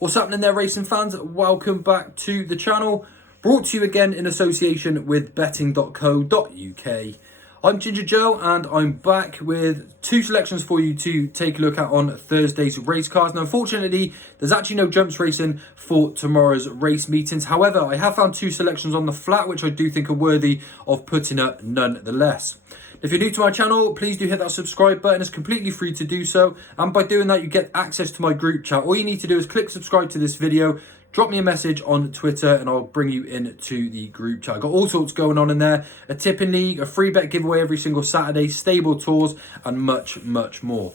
What's happening there, racing fans? Welcome back to the channel, brought to you again in association with betting.co.uk. I'm Ginger Joe and I'm back with two selections for you to take a look at on Thursday's race cars. Now, unfortunately, there's actually no jumps racing for tomorrow's race meetings. However, I have found two selections on the flat, which I do think are worthy of putting up nonetheless. If you're new to my channel, please do hit that subscribe button. It's completely free to do so. And by doing that, you get access to my group chat. All you need to do is click subscribe to this video, drop me a message on Twitter, and I'll bring you into the group chat. I've got all sorts going on in there. A tipping league, a free bet giveaway every single Saturday, stable tours, and much, much more.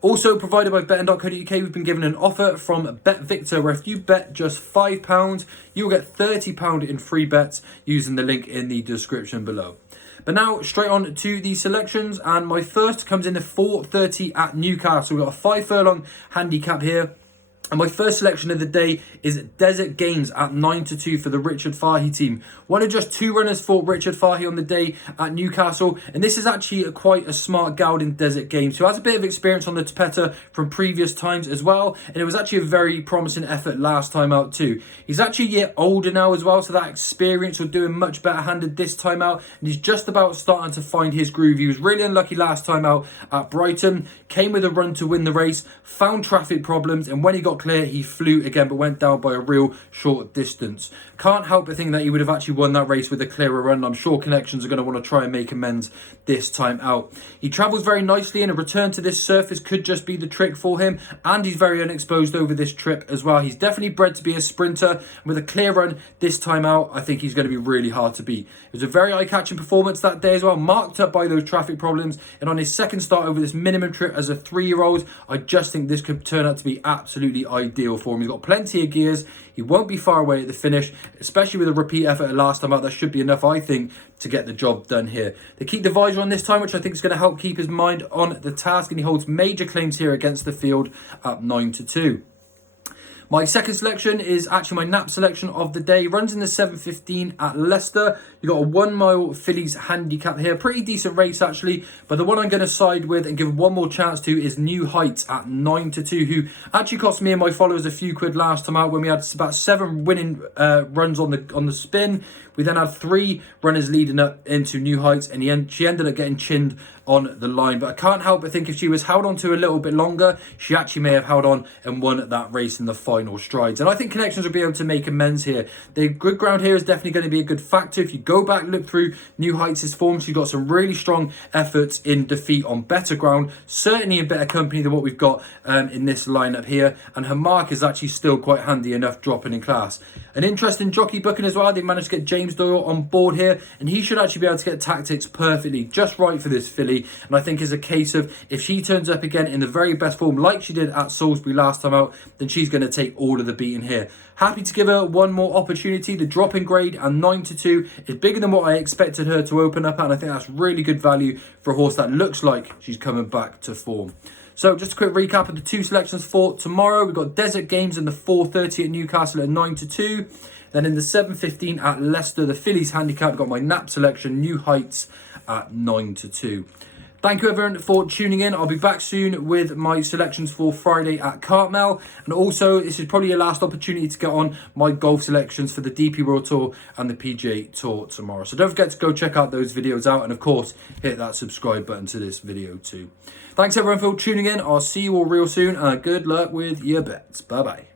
Also provided by betting.co.uk, we've been given an offer from BetVictor where if you bet just £5, you'll get £30 in free bets using the link in the description below. But now, straight on to the selections, and my first comes in at 4:30 at Newcastle. We've got a 5 furlong handicap here. And my first selection of the day is Desert Games at 9-2 for the Richard Fahey team. One of just two runners for Richard Fahey on the day at Newcastle. And this is actually quite a smart gelding, Desert Games, who has a bit of experience on the Tapeta from previous times as well. And it was actually a very promising effort last time out too. He's actually a year older now as well, so that experience will do him much better handed this time out. And he's just about starting to find his groove. He was really unlucky last time out at Brighton. Came with a run to win the race, found traffic problems, and when he got clear, he flew again, but went down by a real short distance. Can't help but think that he would have actually won that race with a clearer run. I'm sure connections are going to want to try and make amends this time out. He travels very nicely, and a return to this surface could just be the trick for him, and he's very unexposed over this trip as well. He's definitely bred to be a sprinter. With a clear run this time out, I think he's going to be really hard to beat. It was a very eye-catching performance that day as well, marked up by those traffic problems, and on his second start over this minimum trip as a 3-year-old, I just think this could turn out to be absolutely ideal for him. He's got plenty of gears. He won't be far away at the finish, especially with a repeat effort at last time out. That should be enough, I think, to get the job done here. They keep the visor on this time, which I think is going to help keep his mind on the task, and he holds major claims here against the field at 9-2. My second selection is actually my nap selection of the day. Runs in the 7:15 at Leicester. You've got a 1 mile fillies handicap here. Pretty decent race actually. But the one I'm going to side with and give one more chance to is New Heights at 9-2, who actually cost me and my followers a few quid last time out when we had about 7 winning runs on the spin. We then had 3 runners leading up into New Heights, and she ended up getting chinned on the line. But I can't help but think if she was held on to a little bit longer, she actually may have held on and won that race in the final strides. And I think connections will be able to make amends here. The good ground here is definitely going to be a good factor. If you go back, look through New Heights' form, she's got some really strong efforts in defeat on better ground, certainly in better company than what we've got in this lineup here. And her mark is actually still quite handy enough, dropping in class. An interesting jockey booking as well. They managed to get James Doyle on board here, and he should actually be able to get tactics perfectly, just right for this filly. And I think it's a case of if she turns up again in the very best form like she did at Salisbury last time out, then she's going to take all of the beating here. Happy to give her one more opportunity. The drop in grade and 9-2 is bigger than what I expected her to open up at, and I think that's really good value for a horse that looks like she's coming back to form. So just a quick recap of the two selections for tomorrow. We've got Desert Games in the 4:30 at Newcastle at 9-2. Then in the 7:15 at Leicester, the fillies handicap, I've got my nap selection, New Heights at 9-2. Thank you everyone for tuning in. I'll be back soon with my selections for Friday at Cartmel. And also, this is probably your last opportunity to get on my golf selections for the DP World Tour and the PGA Tour tomorrow. So don't forget to go check out those videos out. And of course, hit that subscribe button to this video too. Thanks everyone for tuning in. I'll see you all real soon. And good luck with your bets. Bye-bye.